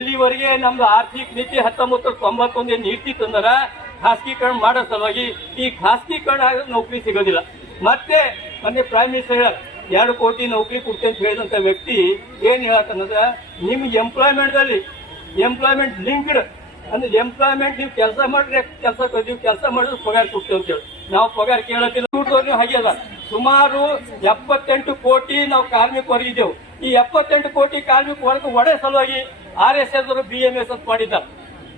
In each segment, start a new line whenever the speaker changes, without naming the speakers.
ಇಲ್ಲಿವರೆಗೆ ನಮ್ದು ಆರ್ಥಿಕ ನೀತಿ ಹತ್ತೊಂಬತ್ತು ತೊಂಬತ್ತೊಂದು ನೀತಿ ತಂದರ ಖಾಸಗೀಕರಣ ಮಾಡೋ ಸಲುವಾಗಿ ಈ ಖಾಸಗೀಕರಣ ನೌಕರಿ ಸಿಗೋದಿಲ್ಲ. ಮತ್ತೆ ಮೊನ್ನೆ ಪ್ರೈಮ್ ಮಿನಿಸ್ಟರ್ ಎರಡು ಕೋಟಿ ನೌಕರಿ ಕೊಡ್ತೇನೆ ಅಂತ ಹೇಳಿದಂತ ವ್ಯಕ್ತಿ ಏನ್ ನಿಮ್ಗೆ ಎಂಪ್ಲಾಯ್ಮೆಂಟ್ ಅಲ್ಲಿ ಎಂಪ್ಲಾಯ್ಮೆಂಟ್ ಲಿಂಕ್ಡ್ ಅಂದ್ರೆ ಎಂಪ್ಲಾಯ್ಮೆಂಟ್ ನೀವು ಕೆಲಸ ಮಾಡಿದ್ರೆ ಕೆಲಸ ನೀವು ಕೆಲಸ ಮಾಡಿದ್ರೆ ಪಗಾರ ಕೊಡ್ತೇವೆ ಅಂತ ಹೇಳಿ. ನಾವು ಪಗಾರ ಕೇಳತ್ತಿಲ್ಲ ಹಾಗೆ ಅದ ಸುಮಾರು ಎಪ್ಪತ್ತೆಂಟು ಕೋಟಿ ನಾವು ಕಾರ್ಮಿಕರಿದ್ದೆವು ಈ ಎಪ್ಪತ್ತೆಂಟು ಕೋಟಿ ಕಾರ್ಮಿಕ ವರ್ಗ ಒಡೆ ಸಲುವಾಗಿ ಆರ್ ಎಸ್ ಎಸ್ ಅವರು ಬಿ ಎಂ ಎಸ್ ಅಂತ ಮಾಡಿದ್ದಾರೆ.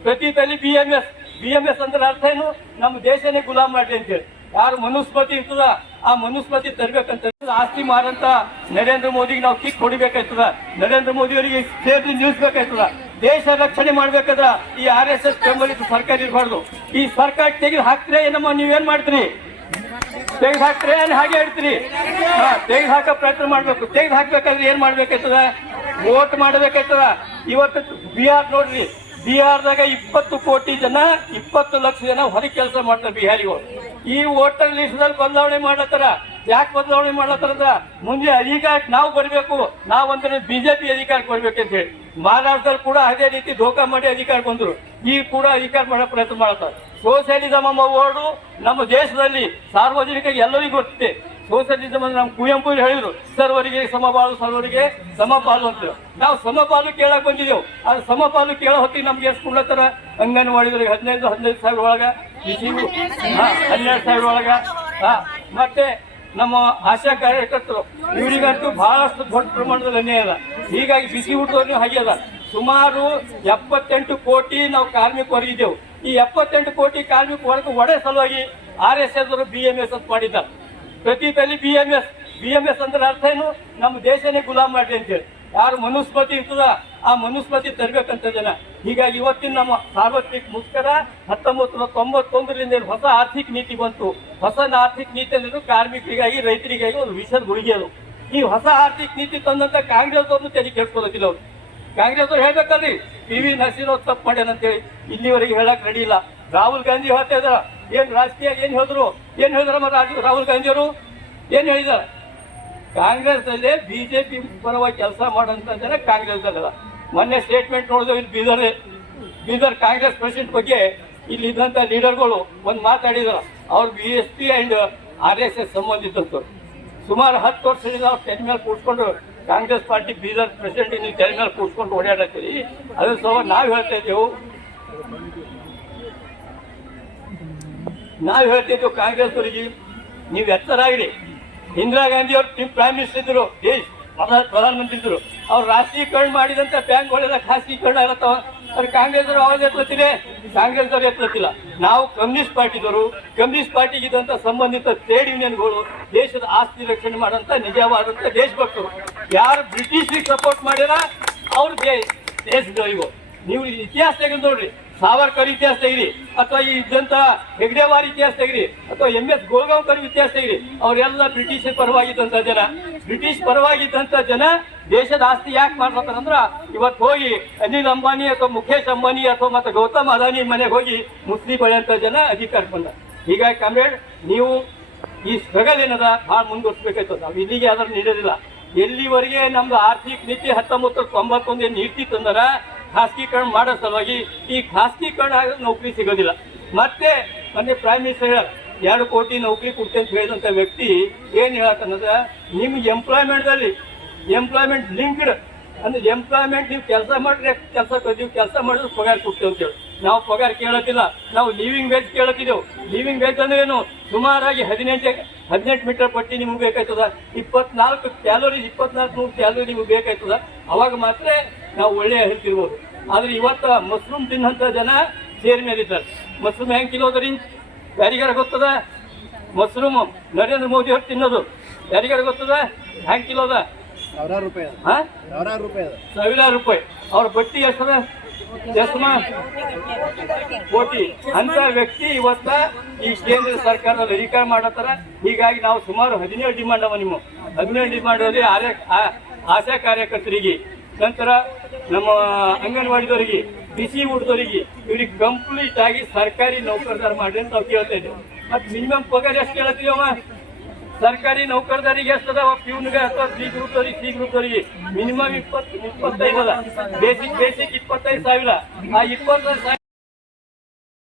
ಪ್ರತಿ ತಲೆ B M S B M S ಅಂದ್ರೆ ಅರ್ಥ ಏನು? ನಮ್ಮ ದೇಶನೇ ಗುಲಾಮ್ ಅಂತ ಅಂತೇಳಿ. ಯಾರು ಮನುಸ್ಮತಿ ಇರ್ತದ, ಆ ಮನುಸ್ಮತಿ ತರ್ಬೇಕಂತ ಆಸ್ತಿ ಮಾರಂತ ನರೇಂದ್ರ ಮೋದಿಗೆ ನಾವು ಕಿಕ್ ಹೊಡಿಬೇಕಾಯ್ತದ. ನರೇಂದ್ರ ಮೋದಿ ಅವರಿಗೆ ಸೇರಿ ನಿಲ್ಲಿಸ್ಬೇಕಾಯ್ತದ ದೇಶ ರಕ್ಷಣೆ ಮಾಡ್ಬೇಕಾದ್ರ ಈ ಆರ್ ಎಸ್ ಎಸ್ ಬೆಂಬಲಿತ ಸರ್ಕಾರ ಇರಬಾರ್ದು. ಈ ಸರ್ಕಾರ ತೆಗೆದು ಹಾಕ್ದ್ರೆ ಏನಮ್ಮ ನೀವೇನ್ ಮಾಡ್ತೀರಿ? ತೆಗೆದು ಏನ್ ಹಾಗೆ ಹೇಳ್ತೀರಿ? ತೆಗೆದು ಹಾಕೋ ಪ್ರಯತ್ನ ಮಾಡ್ಬೇಕು. ತೆಗೆದು ಹಾಕ್ಬೇಕಾದ್ರೆ ಏನ್ ಮಾಡ್ಬೇಕಾಯ್ತದ? ವೋಟ್ ಮಾಡಬೇಕಾಯ್ತದ? ಇವತ್ತು ಬಿಹಾರ್ ನೋಡ್ರಿ, ಬಿಹಾರದಾಗ ಇಪ್ಪತ್ತು ಕೋಟಿ ಜನ, ಇಪ್ಪತ್ತು ಲಕ್ಷ ಜನ ಹೊರಗೆ ಕೆಲಸ ಮಾಡ್ತಾರೆ ಬಿಹಾರಿಗಳು ಈ ವೋಟರ್ ಲಿಸ್ಟ್ ದಲ್ಲಿ ಬದಲಾವಣೆ ಮಾಡ್ಲತ್ತಾರ? ಯಾಕೆ ಬದಲಾವಣೆ ಮಾಡ್ಲತ್ತಾರ ಮುಂದೆ ಅಧಿಕಾರ ನಾವು ಬರಬೇಕು, ನಾವು ಅಂದ್ರೆ ಬಿಜೆಪಿ ಅಧಿಕಾರಕ್ಕೆ ಅಂತ ಹೇಳಿ. ಮಹಾರಾಷ್ಟ್ರದಲ್ಲಿ ಕೂಡ ಅದೇ ರೀತಿ ಧೋಕಾ ಮಾಡಿ ಅಧಿಕಾರ ಬಂದರು. ಈಗ ಕೂಡ ಅಧಿಕಾರ ಮಾಡೋ ಪ್ರಯತ್ನ ಮಾಡ್ತಾರೆ ಸೋಷಿಯಲಿಸಮ್ ಎಂಬ ವರ್ಡು ನಮ್ಮ ದೇಶದಲ್ಲಿ ಸಾರ್ವಜನಿಕ ಎಲ್ಲರಿಗೂ ಗೊತ್ತಿದೆ. ಸೋಷಿಯಲಿಸಮ್ ಅಂದ್ರೆ ನಮ್ಮ ಕುವೆಂಪು ಹೇಳಿದ್ರು, ಸರ್ವರಿಗೆ ಸಮಬಾಳು ಸರ್ವರಿಗೆ ಸಮಪಾಲು ಅಂತ ನಾವು ಸಮಪಾಲು ಕೇಳಕ್ ಬಂದಿದ್ದೆವು. ಅದು ಸಮಪಾಲು ಕೇಳೋ ಹೊತ್ತಿಗೆ ನಮ್ಗೆ ಎಷ್ಟು ಕೊಡ್ಲತ್ತಾರ ಅಂಗನವಾಡಿಗಳಿಗೆ ಹದಿನೈದು ಹದಿನೈದು ಸಾವಿರ ಒಳಗ ಬಿಸಿಗೂ ಹನ್ನೆರಡು ಸಾವಿರ ಒಳಗ ಮತ್ತೆ ನಮ್ಮ ಆಶಾ ಕಾರ್ಯಕರ್ತರು, ಇವರಿಗಂತೂ ಬಹಳಷ್ಟು ದೊಡ್ಡ ಪ್ರಮಾಣದಲ್ಲಿ ಅನ್ಯಾಯ ಅದ. ಹೀಗಾಗಿ ಬಿಸಿ ಊಟವನ್ನು ಹಾಗೆ ಅದ. ಸುಮಾರು ಎಪ್ಪತ್ತೆಂಟು ಕೋಟಿ ನಾವು ಕಾರ್ಮಿಕರಿದ್ದೆವು ಈ ಎಪ್ಪತ್ತೆಂಟು ಕೋಟಿ ಕಾರ್ಮಿಕ ವರ್ಗ ಒಡೆ ಸಲುವಾಗಿ R S S B M S ಅಂತ ಮಾಡಿದ್ದಾರೆ. ಪ್ರತಿ ತಲೆ B M S B M S ಅಂದ್ರೆ ಅರ್ಥ ಏನು? ನಮ್ಮ ದೇಶನೇ ಗುಲಾಮ್ ಮಾಡಿ ಅಂತೇಳಿ. ಯಾರು ಮನುಸ್ಮತಿ ಇರ್ತದ ಆ ಮನುಸ್ಮತಿ ತರಬೇಕಂತ ಜನ ಹೀಗಾಗಿ ಇವತ್ತಿನ ನಮ್ಮ ಸಾರ್ವತ್ರಿಕ ಮುಷ್ಕರ ಹತ್ತೊಂಬತ್ತು ನೂರ ತೊಂಬತ್ತೊಂದರಿಂದ ಹೊಸ ಆರ್ಥಿಕ ನೀತಿ ಬಂತು. ಹೊಸ ಆರ್ಥಿಕ ನೀತಿ ಅಂದ್ರೆ ಕಾರ್ಮಿಕರಿಗಾಗಿ, ರೈತರಿಗಾಗಿ ಒಂದು ವಿಷದ ಗುಳಿಗೆ ಅದು ಈ ಹೊಸ ಆರ್ಥಿಕ ನೀತಿ ತಂದಂತ ಕಾಂಗ್ರೆಸ್ ಅವ್ರನ್ನು ತೆರಿಗೆ ಕೇಳ್ಕೊಳ್ಳೋದಿಲ್ಲ ಅವ್ರು. ಕಾಂಗ್ರೆಸ್ ಅವ್ರು ಹೇಳ್ಬೇಕಲ್ರಿ, ಪಿ ವಿ ನರಸಿಂಹ ತಪ್ಪು ಮಾಡ್ಯಾನಂತೇಳಿ. ಇಲ್ಲಿವರೆಗೆ ಹೇಳಕ್ ರೆಡಿ ಇಲ್ಲ. ರಾಹುಲ್ ಗಾಂಧಿ ಹೇಳ್ತಾ ಏನ್ ರಾಜಕೀಯ, ಏನು ಹೇಳಿದ್ರು? ಏನು ಹೇಳಿದ್ರಮ್ಮ ರಾಜ- ರಾಹುಲ್ ಗಾಂಧಿ ಅವರು ಹೇಳಿದ್ರು? ಹೇಳಿದಾರ ಕಾಂಗ್ರೆಸ್ ಜೆ ಬಿಜೆಪಿ ಪರವಾಗಿ ಕೆಲಸ ಮಾಡೋಂಥ ಜನ ಕಾಂಗ್ರೆಸ್ ಅಲ್ಲ ಮೊನ್ನೆ ಸ್ಟೇಟ್ಮೆಂಟ್ ನೋಡಿದ್ರು ಇಲ್ಲಿ ಬೀದರ್ ಬೀದರ್ ಕಾಂಗ್ರೆಸ್ ಪ್ರೆಸಿಡೆಂಟ್ ಬಗ್ಗೆ ಇಲ್ಲಿ ಇದ್ದಂತ ಲೀಡರ್ಗಳು ಒಂದು ಮಾತಾಡಿದ್ರು. ಅವ್ರು B S P and R S S ಸಂಬಂಧಿತಂತವ್ರು. ಸುಮಾರು ಹತ್ತು ವರ್ಷದಿಂದ ಅವ್ರು ಟೆನ್ ಮೇಲೆ ಕೂತ್ಕೊಂಡು ಕಾಂಗ್ರೆಸ್ ಪಾರ್ಟಿ ಬೀದರ್ ಪ್ರೆಸಿಡೆಂಟ್ ಇಲ್ಲಿ ಟೆನ್ ಮೇಲೆ ಕೂತ್ಕೊಂಡು ಓಡಾಡತ್ತೀರಿ. ಅದ್ರ ಸ್ವಲ್ಪ ನಾವು ಹೇಳ್ತಾ ಇದ್ದೇವು. ನಾವು ಹೇಳ್ತಿದ್ದು ಕಾಂಗ್ರೆಸ್ ಅವರಿಗೆ ನೀವು ಎತ್ತರಾಗಿರಿ ಇಂದಿರಾ ಗಾಂಧಿ ಅವರು ಪ್ರೈಮ್ ಮಿನಿಸ್ಟರ್ ಇದ್ರು, ದೇಶ ಪ್ರಧಾನ ಪ್ರಧಾನಮಂತ್ರಿ ಇದ್ರು, ಅವ್ರು ರಾಷ್ಟ್ರೀಕರಣ ಮಾಡಿದಂತ ಬ್ಯಾಂಕ್ಗಳೆಲ್ಲ ಖಾಸಗೀಕರಣ ಇರತ್ತವ ಅವ್ರು ಕಾಂಗ್ರೆಸ್ ಅವರು ಅವಾಗ ಎತ್ತಲತ್ತಿದೆ ಕಾಂಗ್ರೆಸ್ ಅವರು ಎತ್ತಲತ್ತಿಲ್ಲ ನಾವು ಕಮ್ಯುನಿಸ್ಟ್ ಪಾರ್ಟಿದವರು, ಕಮ್ಯುನಿಸ್ಟ್ ಪಾರ್ಟಿಗೆ ಇದ್ದಂತ ಸಂಬಂಧಿತ ಟ್ರೇಡ್ ಯೂನಿಯನ್ಗಳು ದೇಶದ ಆಸ್ತಿ ರಕ್ಷಣೆ ಮಾಡಂತ ನಿಜವಾದಂತ ದೇಶಭಕ್ತರು. ಯಾರು ಬ್ರಿಟಿಷಿಗೆ ಸಪೋರ್ಟ್ ಮಾಡ್ಯಾರ ಅವ್ರ ದೇಶ ನೀವು ಇತಿಹಾಸ ತೆಗೆದು ನೋಡ್ರಿ. ಸಾವರ್ಕರ್ ಇತಿಹಾಸ ತೆಗಿರಿ, ಅಥವಾ ಈ ಇದ್ದಂತ ಹೆಗ್ಡೆವಾರ್ ಇತಿಹಾಸ ತೆಗಿರಿ, ಅಥವಾ ಎಂ ಎಸ್ ಗೋಲ್ಗಾಂವ್ಕರ್ ಇತಿಹಾಸ ತೆಗಿರಿ, ಅವರೆಲ್ಲ ಬ್ರಿಟಿಷ್ ಪರವಾಗಿದ್ದಂತ ಜನ. ಬ್ರಿಟಿಷ್ ಪರವಾಗಿದ್ದಂತ ಜನ ದೇಶದ ಆಸ್ತಿ ಯಾಕೆ ಮಾಡ್ಬೇಕಂದ್ರ ಇವತ್ತು ಹೋಗಿ ಅನಿಲ್ ಅಂಬಾನಿ ಅಥವಾ ಮುಖೇಶ್ ಅಂಬಾನಿ ಅಥವಾ ಮತ್ತೆ ಗೌತಮ್ ಅದಾನಿ ಮನೆಗೆ ಹೋಗಿ ಮುಸ್ಲಿಂ ಬೆಳೆಯಂತ ಜನ ಅಧಿಕಾರಕ್ಕೆ ಬಂದ ಹೀಗಾಗಿ ಕಾಮ್ರೇಡ್, ನೀವು ಈ ಸ್ಟ್ರಗಲ್ ಏನದ? ಭಾಳ ಮುಂದುವರ್ಸ್ಬೇಕಾಯ್ತದ ನಾವು ಇಲ್ಲಿಗೆ ಅದನ್ನು ನೀಡೋದಿಲ್ಲ. ಎಲ್ಲಿವರೆಗೆ ನಮ್ದು ಆರ್ಥಿಕ ನೀತಿ ಹತ್ತೊಂಬತ್ತು ತೊಂಬತ್ತೊಂದು ಏನು ನೀತಿ ತಂದರ ಖಾಸಗೀಕರಣ ಮಾಡೋ ಸಲುವಾಗಿ ಈ ಖಾಸಗೀಕರಣ ಆದ್ರೆ ನೌಕರಿ ಸಿಗೋದಿಲ್ಲ. ಮತ್ತೆ ಮೊನ್ನೆ ಪ್ರೈಮ್ ಮಿನಿಸ್ಟರ್ ಎರಡು ಕೋಟಿ ನೌಕರಿ ಕೊಡ್ತೇನೆ ಅಂತ ಹೇಳಿದಂತ ವ್ಯಕ್ತಿ ಏನ್ ಹೇಳತ್ತನ್ನದ ನಿಮ್ಗೆ ಎಂಪ್ಲಾಯ್ಮೆಂಟ್ ಅಲ್ಲಿ ಎಂಪ್ಲಾಯ್ಮೆಂಟ್ ಲಿಂಕ್ಡ್ ಅಂದ್ರೆ ಎಂಪ್ಲಾಯ್ಮೆಂಟ್ ನೀವು ಕೆಲಸ ಮಾಡಿದ್ರೆ ಕೆಲಸ ನೀವು ಕೆಲಸ ಮಾಡಿದ್ರೆ ಪಗಾರ ಕೊಡ್ತೇವೆ ಅಂತ ಹೇಳಿ. ನಾವು ಪಗಾರ ಕೇಳತ್ತಿಲ್ಲ. ನಾವು ಲಿವಿಂಗ್ ವೇಜ್ ಕೇಳತ್ತಿದ್ದೆವು. ಲಿವಿಂಗ್ ವೇಜ್ ಅಂದ್ರೆ ಏನು? ಸುಮಾರಾಗಿ ಹದಿನೆಂಟು ಹದಿನೆಂಟು ಮೀಟರ್ ಪಟ್ಟಿ ನಿಮ್ಗೆ ಬೇಕಾಯ್ತದ. ಇಪ್ಪತ್ನಾಲ್ಕು ಕ್ಯಾಲೋರಿ ಇಪ್ಪತ್ನಾಲ್ಕು ನೂರು ಕ್ಯಾಲೋರಿ ನಿಮ್ಗೆ ಬೇಕಾಯ್ತದ. ಅವಾಗ ಮಾತ್ರ ನಾವು ಒಳ್ಳೆಯ ಹೆಲ್ತ್ ಇರ್ಬೋದು. ಆದ್ರೆ ಇವತ್ತು ಮಶ್ರೂಮ್ ತಿನ್ನಂತ ಜನ ಸೇರಿ ಮೇಲೆ ಇದ್ದಾರೆ ಮಶ್ರೂಮ್ ಹೆಂಗ್ ಕಿಲೋ ಅದರಿ ಯಾರಿಗಾರ ಗೊತ್ತದ? ಮಶ್ರೂಮ್ ನರೇಂದ್ರ ಮೋದಿ ಅವ್ರು ತಿನ್ನೋದು. ಯಾರಿಗಾರ ಗೊತ್ತದ? ಹೆಂಗ್ ಕಿಲೋ ಅದ
ಸಾವಿರಾರು ರೂಪಾಯಿ ಅದ.
ಹಾ?
ಸಾವಿರಾರು ರೂಪಾಯಿ ಅದ.
ಸಾವಿರಾರು ರೂಪಾಯಿ. ಅವ್ರ ಬಟ್ಟಿ ಎಷ್ಟದ ಎಷ್ಟಮ ಕೋಟಿ. ಅಂತ ವ್ಯಕ್ತಿ ಇವತ್ತ ಈ ಕೇಂದ್ರ ಸರ್ಕಾರದ ಅಧಿಕಾರ ಮಾಡತ್ತಾರ ಹೀಗಾಗಿ ನಾವು ಸುಮಾರು ಹದಿನೇಳು ಡಿಮಾಂಡ್ ಅವ ನಿಮ್ಮ. ಹದಿನೇಳು ಡಿಮಾಂಡ್ ಅಲ್ಲಿ ಆರೆ ಆಶಾ ಕಾರ್ಯಕರ್ತರಿಗೆ, ನಂತರ ನಮ್ಮ ಅಂಗನವಾಡಿದವರಿಗೆ, ಬಿಸಿ ಊಟದವರಿಗೆ, ಇವ್ರಿಗೆ ಕಂಪ್ಲೀಟ್ ಆಗಿ ಸರ್ಕಾರಿ ನೌಕರದಾರ ಮಾಡಿ ಅಂತ ನಾವು ಕೇಳ್ತಾ ಇದ್ದೇವೆ. ಮತ್ತೆ ಮಿನಿಮಮ್ ಪಗಾರ ಎಷ್ಟು ಕೇಳತ್ತೀವಮ್ಮ ಸರ್ಕಾರಿ ನೌಕರದಾರಿಗೆ ಎಷ್ಟದಾವ ಪ್ಯೂನ್ಗೆ ಅಥವಾ ಸಿ ಗ್ರೂಪ್ದವ್ರಿಗೆ ಸಿ ಗ್ರೂಪ್ದವ್ರಿಗೆ ಮಿನಿಮಮ್ ಇಪ್ಪತ್ತು, ಇಪ್ಪತ್ತೈದು ಅದ. ಬೇಸಿಕ್ ಬೇಸಿಕ್ ಇಪ್ಪತ್ತೈದು ಸಾವಿರ. ಆ ಇಪ್ಪತ್ತೈದು ಸಾವಿರ